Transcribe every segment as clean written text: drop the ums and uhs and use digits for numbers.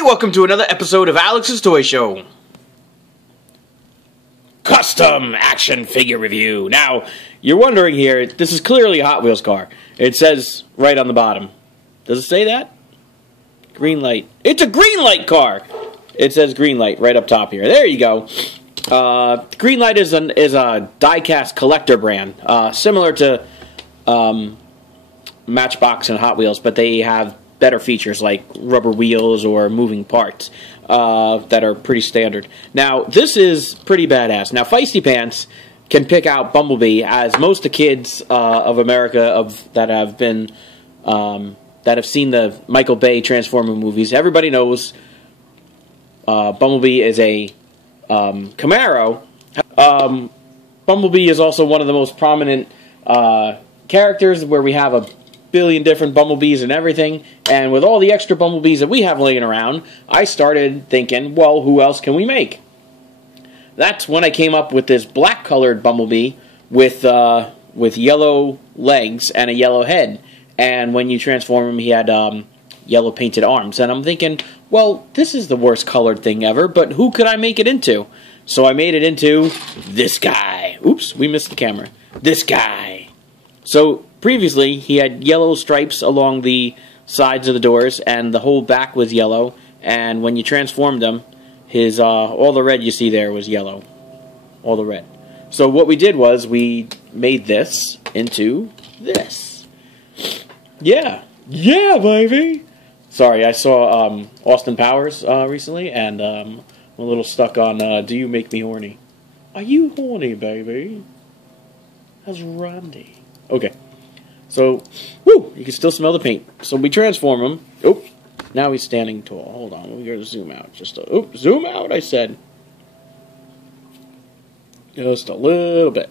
everybody, welcome to another episode of Alex's Toy Show. Custom action figure review. Now, you're wondering here, this is clearly a Hot Wheels car. It says right on the bottom. Does it say that? Green light. It's a green light car! It says green light right up top here. There you go. Green light is a die-cast collector brand, similar to Matchbox and Hot Wheels, but they have better features like rubber wheels or moving parts that are pretty standard. Now, this is pretty badass. Now, Feisty Pants can pick out Bumblebee, as most of the kids of America that have been that have seen the Michael Bay Transformer movies. Everybody knows Bumblebee is a Camaro. Bumblebee is also one of the most prominent characters, where we have a billion different Bumblebees and everything, and with all the extra Bumblebees that we have laying around, I started thinking, well, who else can we make? That's when I came up with this black-colored Bumblebee with yellow legs and a yellow head, and when you transform him, he had yellow painted arms, and I'm thinking, well, this is the worst colored thing ever, but who could I make it into? So I made it into this guy. Oops, we missed the camera. This guy. So previously, he had yellow stripes along the sides of the doors, and the whole back was yellow. And when you transformed him, his all the red you see there was yellow, all the red. So what we did was we made this into this. Yeah, baby. Sorry, I saw Austin Powers recently, and I'm a little stuck on "Do You Make Me Horny?" Are you horny, baby? How's Randy? Okay. So, woo, you can still smell the paint. So we transform him. Oh, now he's standing tall. Hold on, we gotta zoom out. Zoom out, I said. Just a little bit.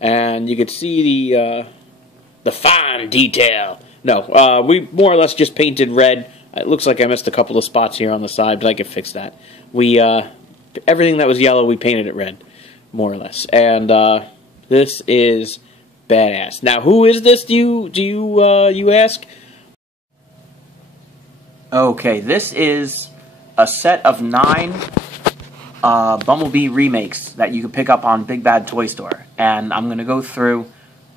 And you can see the fine detail. No, we more or less just painted red. It looks like I missed a couple of spots here on the side, but I could fix that. We, everything that was yellow, we painted it red, more or less. And, this is badass. Now, who is this, do you ask? Okay, this is a set of 9 Bumblebee remakes that you can pick up on Big Bad Toy Store. And I'm going to go through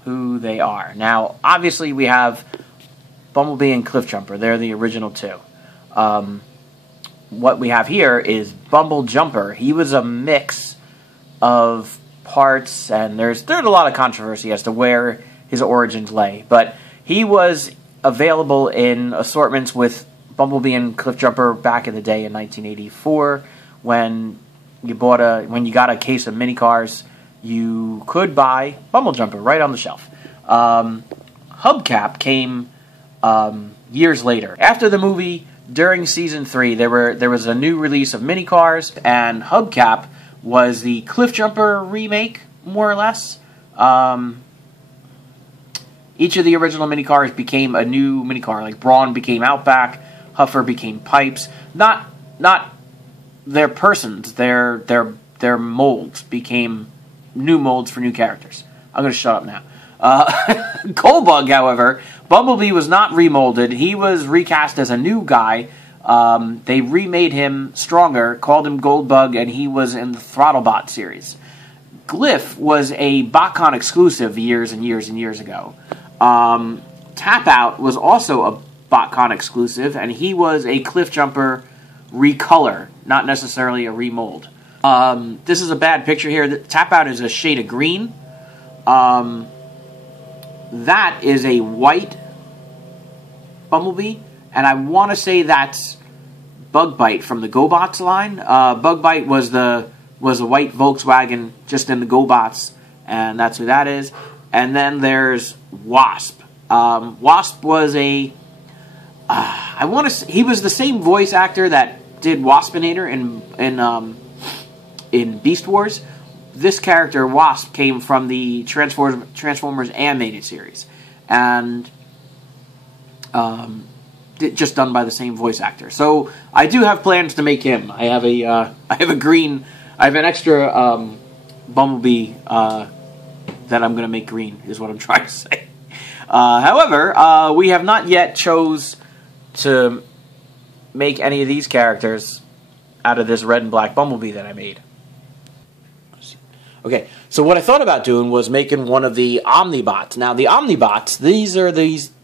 who they are. Now, obviously, we have Bumblebee and Cliffjumper. They're the original 2. What we have here is Bumble Jumper. He was a mix of parts, and there's a lot of controversy as to where his origins lay, but he was available in assortments with Bumblebee and Cliffjumper back in the day in 1984. When you got a case of mini cars, you could buy Bumble Jumper right on the shelf. Hubcap came years later. After the movie, during season 3, there was a new release of mini cars, and Hubcap was the Cliffjumper remake, more or less. Each of the original mini cars became a new mini car. Like Brawn became Outback, Huffer became Pipes. Not their persons, their molds became new molds for new characters. I'm going to shut up now. Coalbug, however, Bumblebee was not remolded. He was recast as a new guy. They remade him stronger, called him Goldbug, and he was in the Throttlebot series. Glyph was a BotCon exclusive years and years and years ago. Tap Out was also a BotCon exclusive, and he was a Cliffjumper recolor, not necessarily a remold. This is a bad picture here. Tap Out is a shade of green. That is a white Bumblebee, and I want to say that's Bug Bite from the GoBots line. Bug Bite was a white Volkswagen just in the GoBots, and that's who that is. And then there's Wasp. Wasp was he was the same voice actor that did Waspinator in Beast Wars. This character, Wasp, came from the Transformers animated series, and just done by the same voice actor. So I do have plans to make him. I have an extra Bumblebee that I'm going to make green, is what I'm trying to say. However, we have not yet chose to make any of these characters out of this red and black Bumblebee that I made. Okay, so what I thought about doing was making one of the Omnibots. Now, the Omnibots,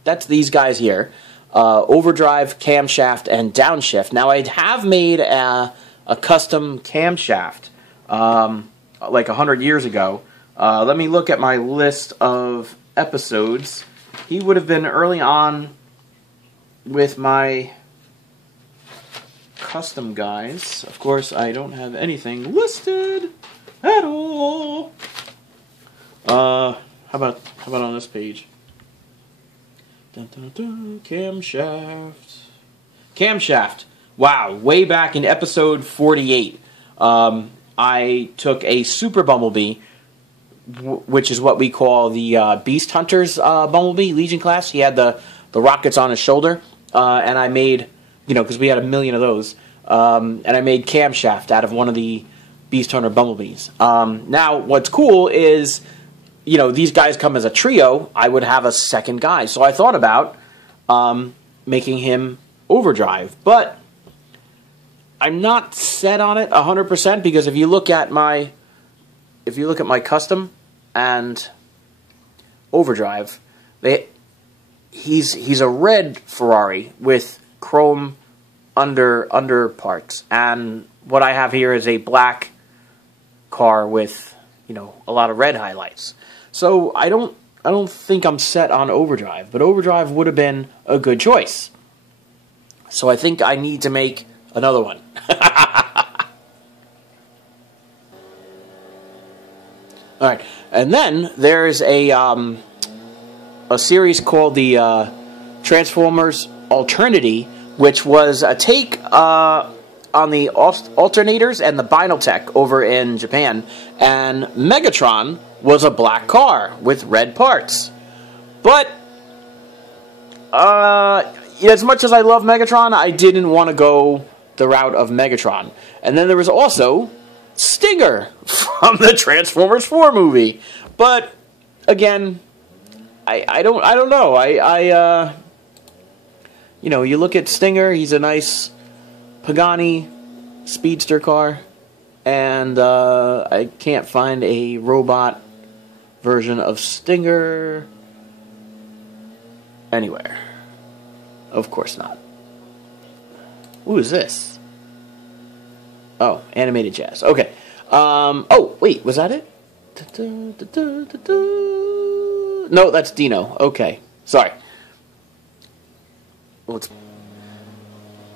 that's these guys here. Overdrive, camshaft, and downshift. Now, I have made a custom camshaft like 100 years ago. Let me look at my list of episodes. He would have been early on with my custom guys. Of course, I don't have anything listed at all. How about on this page? Dun, dun, dun, camshaft. Camshaft. Wow, way back in episode 48, I took a Super Bumblebee, which is what we call the Beast Hunter's Bumblebee, Legion class. He had the rockets on his shoulder, and I made, because we had a million of those, and I made camshaft out of one of the Beast Hunter Bumblebees. Now, what's cool is, these guys come as a trio. I would have a second guy. So I thought about making him Overdrive, but I'm not set on it 100% because if you look at my custom and Overdrive, he's a red Ferrari with chrome under parts, and what I have here is a black car with a lot of red highlights. So I don't think I'm set on Overdrive, but Overdrive would have been a good choice. So I think I need to make another one. All right, and then there's a series called the Transformers Alternity, which was a take on the alternators and the Binaltech over in Japan, and Megatron was a black car with red parts. But as much as I love Megatron, I didn't want to go the route of Megatron. And then there was also Stinger from the Transformers 4 movie. But again, I don't know. You look at Stinger, he's a nice Pagani speedster car, and I can't find a robot version of Stinger anywhere. Of course not. Who is this? Oh, animated jazz. Okay. Oh, wait, was that it? No, that's Dino. Okay. Sorry.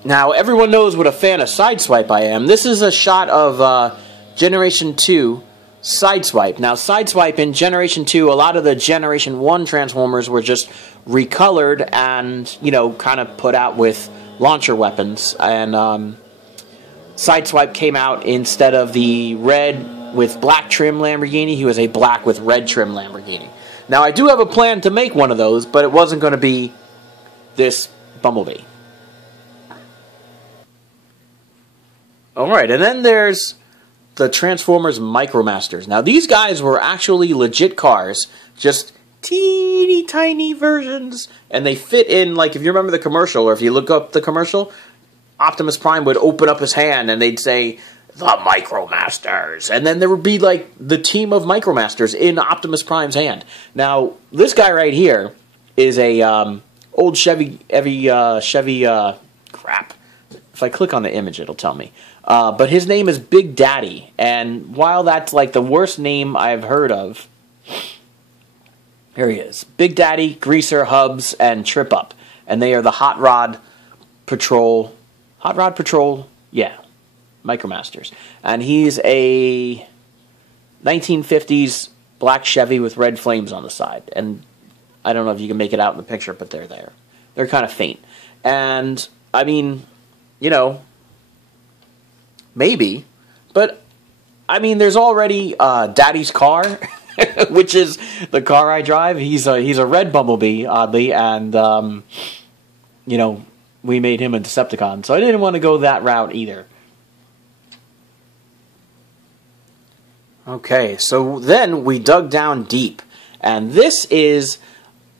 Now, everyone knows what a fan of Sideswipe I am. This is a shot of Generation 2 Sideswipe. Now, Sideswipe in Generation 2, a lot of the Generation 1 Transformers were just recolored and, kind of put out with launcher weapons. And Sideswipe came out instead of the red with black trim Lamborghini. He was a black with red trim Lamborghini. Now, I do have a plan to make one of those, but it wasn't going to be this Bumblebee. Alright, and then there's the Transformers Micromasters. Now, these guys were actually legit cars, just teeny tiny versions, and they fit in, like, if you remember the commercial, or if you look up the commercial, Optimus Prime would open up his hand, and they'd say, the Micromasters, and then there would be, like, the team of Micromasters in Optimus Prime's hand. Now, this guy right here is a old Chevy, crap. If I click on the image, it'll tell me. But his name is Big Daddy, and while that's like the worst name I've heard of, here he is. Big Daddy, Greaser, Hubs, and Trip Up. And they are the Hot Rod Patrol, yeah, Micromasters. And he's a 1950s black Chevy with red flames on the side. And I don't know if you can make it out in the picture, but they're there. They're kind of faint. And, I mean, maybe, but I mean, there's already Daddy's car, which is the car I drive. He's a red Bumblebee, oddly, and we made him a Decepticon, so I didn't want to go that route either. Okay, so then we dug down deep, and this is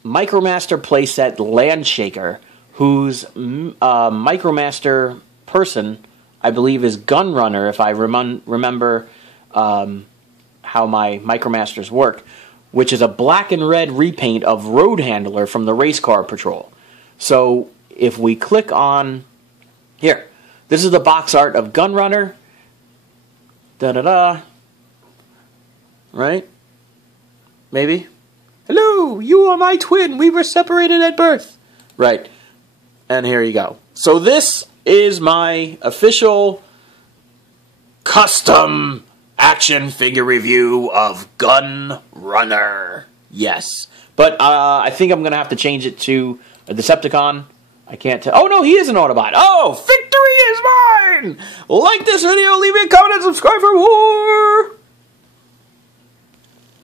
Micromaster playset Landshaker, whose Micromaster person, I believe, is Gunrunner, if I remember how my Micromasters work, which is a black and red repaint of Road Handler from the Race Car Patrol. So if we click on here, this is the box art of Gunrunner. Da-da-da. Right? Maybe? Hello, you are my twin. We were separated at birth. Right. And here you go. So this is my official custom action figure review of Gunrunner. Yes. But I think I'm going to have to change it to a Decepticon. I can't tell. Oh, no, he is an Autobot. Oh, victory is mine! Like this video, leave me a comment, and subscribe for more!